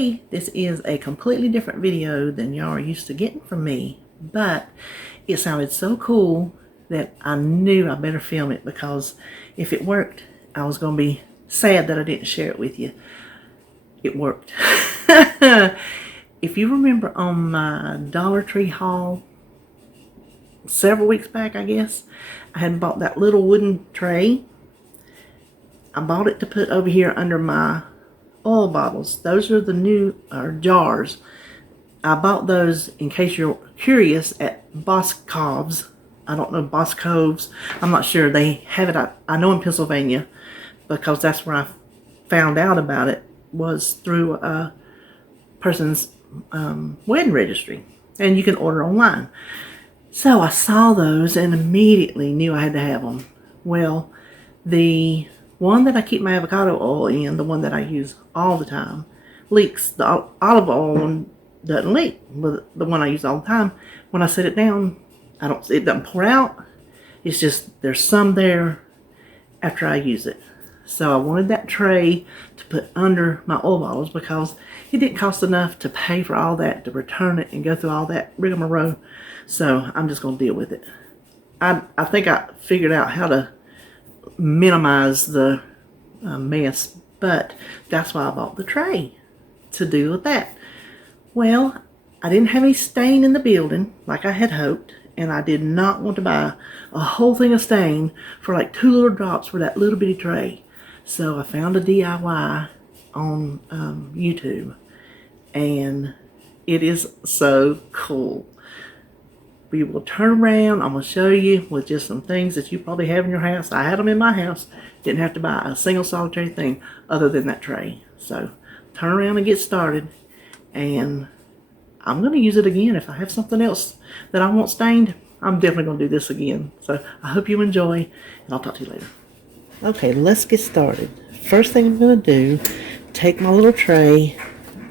today, this is a completely different video than y'all are used to getting from me, but it sounded so cool that I knew I better film it, because if it worked, I was going to be sad that I didn't share it with you. It worked. If you remember on my Dollar Tree haul several weeks back, I guess, I had bought that little wooden tray. I bought it to put over here under my oil bottles. Those are the new jars. I bought those, in case you're curious, at Boscov's. I don't know, Boscov's. I'm not sure. They have it, I know, in Pennsylvania, because that's where I found out about it, was through a person's wedding registry. And you can order online. So I saw those and immediately knew I had to have them. Well, the one that I keep my avocado oil in, the one that I use all the time, leaks. The olive oil one doesn't leak, but the one I use all the time, when I set it down, it doesn't pour out. It's just, there's some there after I use it. So I wanted that tray to put under my oil bottles, because it didn't cost enough to pay for all that, to return it and go through all that rigmarole. So I'm just going to deal with it. I think I figured out how to minimize the mess, but that's why I bought the tray, to deal with that. Well, I didn't have any stain in the building like I had hoped, and I did not want to buy a whole thing of stain for like 2 little drops for that little bitty tray. So I found a DIY on YouTube, and it is so cool. We will turn around. I'm going to show you with just some things that you probably have in your house. I had them in my house. Didn't have to buy a single solitary thing other than that tray. So turn around and get started. And I'm going to use it again. If I have something else that I want stained, I'm definitely going to do this again. So I hope you enjoy, and I'll talk to you later. Okay, let's get started. First thing I'm going to do, take my little tray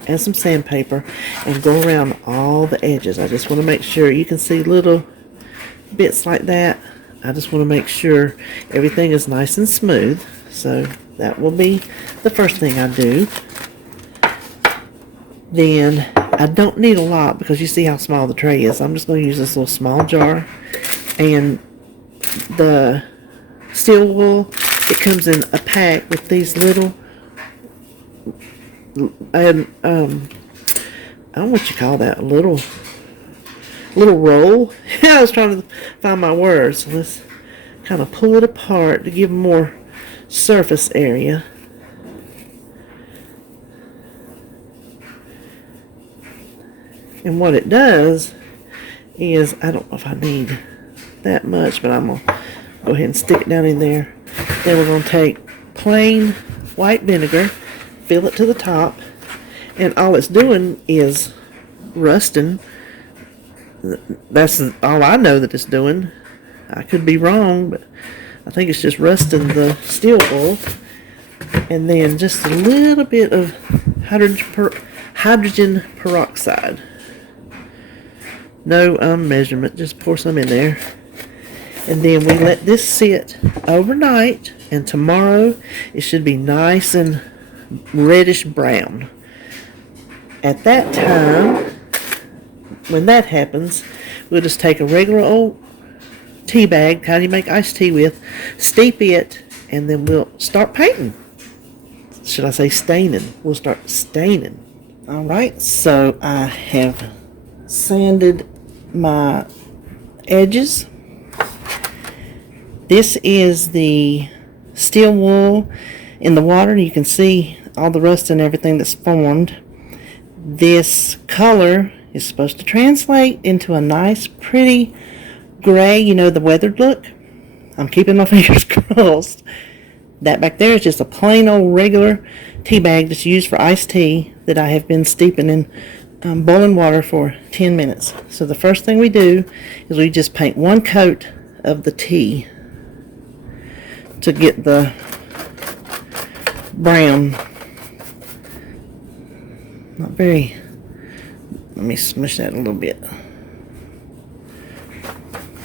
and some sandpaper and go around all the edges. I just want to make sure you can see little bits like that. I just want to make sure everything is nice and smooth. So that will be the first thing I do. Then I don't need a lot, because you see how small the tray is. I'm just going to use this little small jar. And the steel wool, it comes in a pack with these little, I don't know what you call that, a little roll. I was trying to find my words. So let's kind of pull it apart to give more surface area. And what it does is, I don't know if I need that much, but I'm going to go ahead and stick it down in there. Then we're going to take plain white vinegar, fill it to the top, and all it's doing is rusting. That's all I know that it's doing. I could be wrong, but I think it's just rusting the steel wool. And then just a little bit of hydrogen peroxide. No measurement, just pour some in there. And then we let this sit overnight, and tomorrow it should be nice and reddish brown. At that time, when that happens, we'll just take a regular old tea bag, kind you make iced tea with, steep it, and then we'll start painting. Should I say staining? We'll start staining. Alright, so I have sanded my edges. This is the steel wool in the water. You can see all the rust and everything that's formed. This color is supposed to translate into a nice, pretty gray, you know, the weathered look. I'm keeping my fingers crossed. That back there is just a plain old regular tea bag that's used for iced tea that I have been steeping in boiling water for 10 minutes. So the first thing we do is we just paint one coat of the tea to get the brown. Not very. Let me smush that a little bit.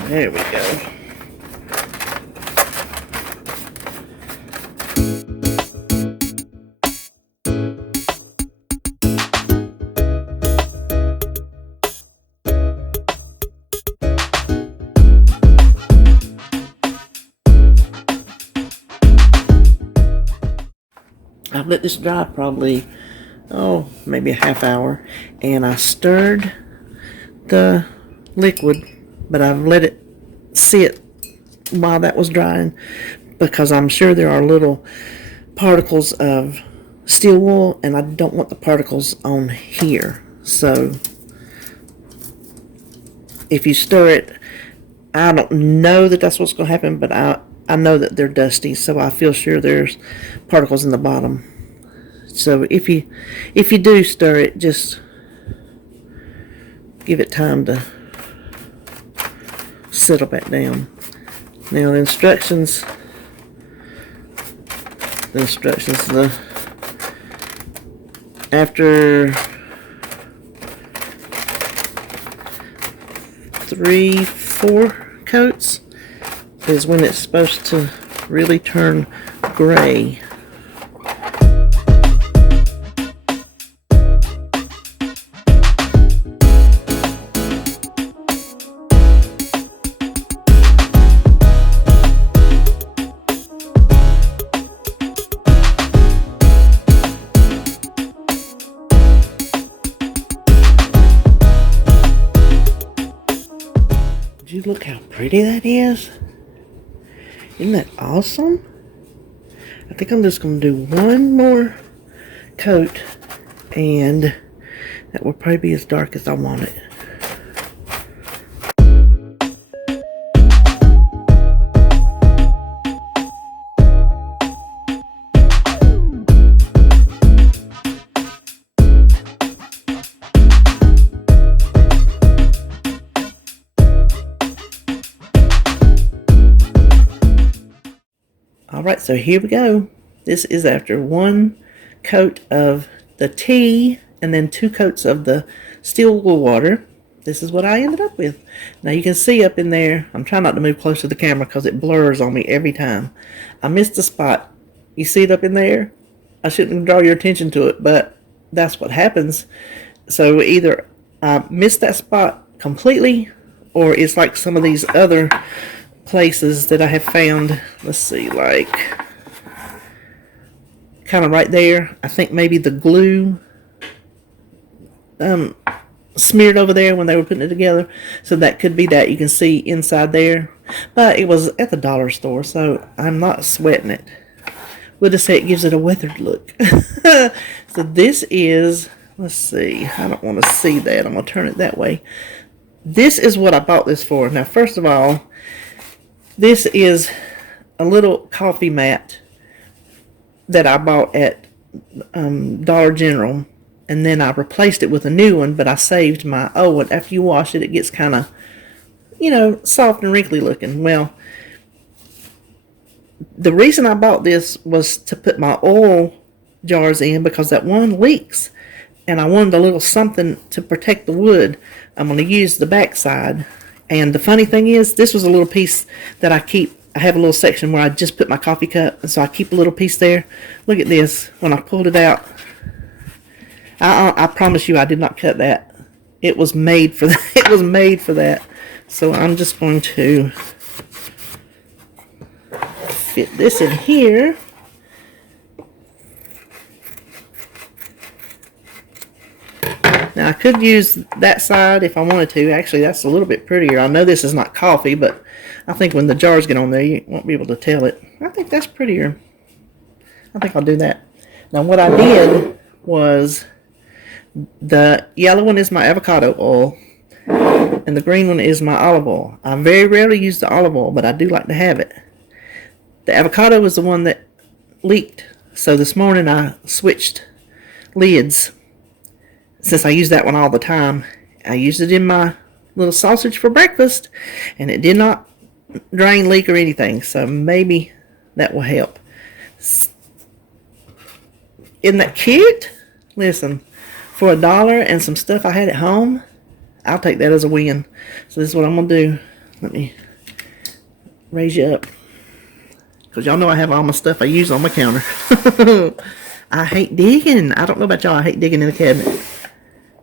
There we go. I've let this dry probably, oh, maybe a half hour, and I stirred the liquid, but I've let it sit while that was drying because I'm sure there are little particles of steel wool, and I don't want the particles on here. So if you stir it, I don't know that that's what's going to happen, but I know that they're dusty, so I feel sure there's particles in the bottom. So if you do stir it, just give it time to settle back down. Now the instructions, after 3-4 coats is when it's supposed to really turn gray. You look how pretty that is. Isn't that awesome? I think I'm just going to do one more coat, and that will probably be as dark as I want it. Alright, so here we go. This is after one coat of the tea and then 2 coats of the steel wool water. This is what I ended up with. Now you can see up in there, I'm trying not to move close to the camera because it blurs on me every time. I missed a spot. You see it up in there? I shouldn't draw your attention to it, but that's what happens. So either I missed that spot completely, or it's like some of these other places that I have found. Let's see, like kind of right there. I think maybe the glue smeared over there when they were putting it together. So that could be that. You can see inside there. But it was at the dollar store, so I'm not sweating it. We'll just say it gives it a weathered look. So this is, let's see, I don't want to see that. I'm going to turn it that way. This is what I bought this for. Now, first of all, this is a little coffee mat that I bought at Dollar General, and then I replaced it with a new one, but I saved my old one. After you wash it, it gets kind of, soft and wrinkly looking. Well, the reason I bought this was to put my oil jars in because that one leaks, and I wanted a little something to protect the wood. I'm going to use the back side. And the funny thing is, this was a little piece that I keep. I have a little section where I just put my coffee cup, and so I keep a little piece there. Look at this. When I pulled it out, I promise you I did not cut that. It was made for that. It was made for that. So I'm just going to fit this in here. Now I could use that side if I wanted to. Actually, that's a little bit prettier. I know this is not coffee, but I think when the jars get on there, you won't be able to tell it. I think that's prettier. I think I'll do that. Now what I did was, the yellow one is my avocado oil, and the green one is my olive oil. I very rarely use the olive oil, but I do like to have it. The avocado was the one that leaked, so this morning I switched lids. Since I use that one all the time, I used it in my little sausage for breakfast, and it did not drain, leak, or anything, so maybe that will help. Isn't that cute? Listen, for $1 and some stuff I had at home, I'll take that as a win. So this is what I'm going to do. Let me raise you up, because y'all know I have all my stuff I use on my counter. I hate digging. I don't know about y'all. I hate digging in the cabinet.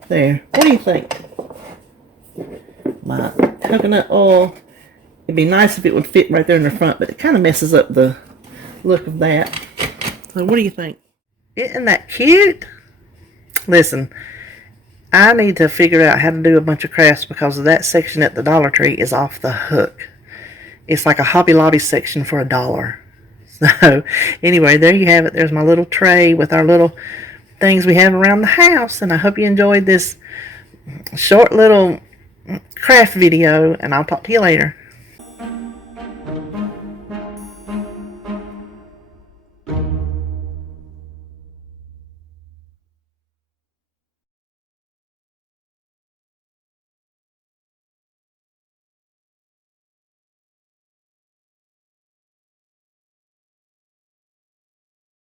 There. What do you think? My coconut oil. It'd be nice if it would fit right there in the front, but it kind of messes up the look of that. So what do you think? Isn't that cute? Listen, I need to figure out how to do a bunch of crafts because that section at the Dollar Tree is off the hook. It's like a Hobby Lobby section for $1. So, anyway, there you have it. There's my little tray with our little things we have around the house. And I hope you enjoyed this short little craft video. And I'll talk to you later.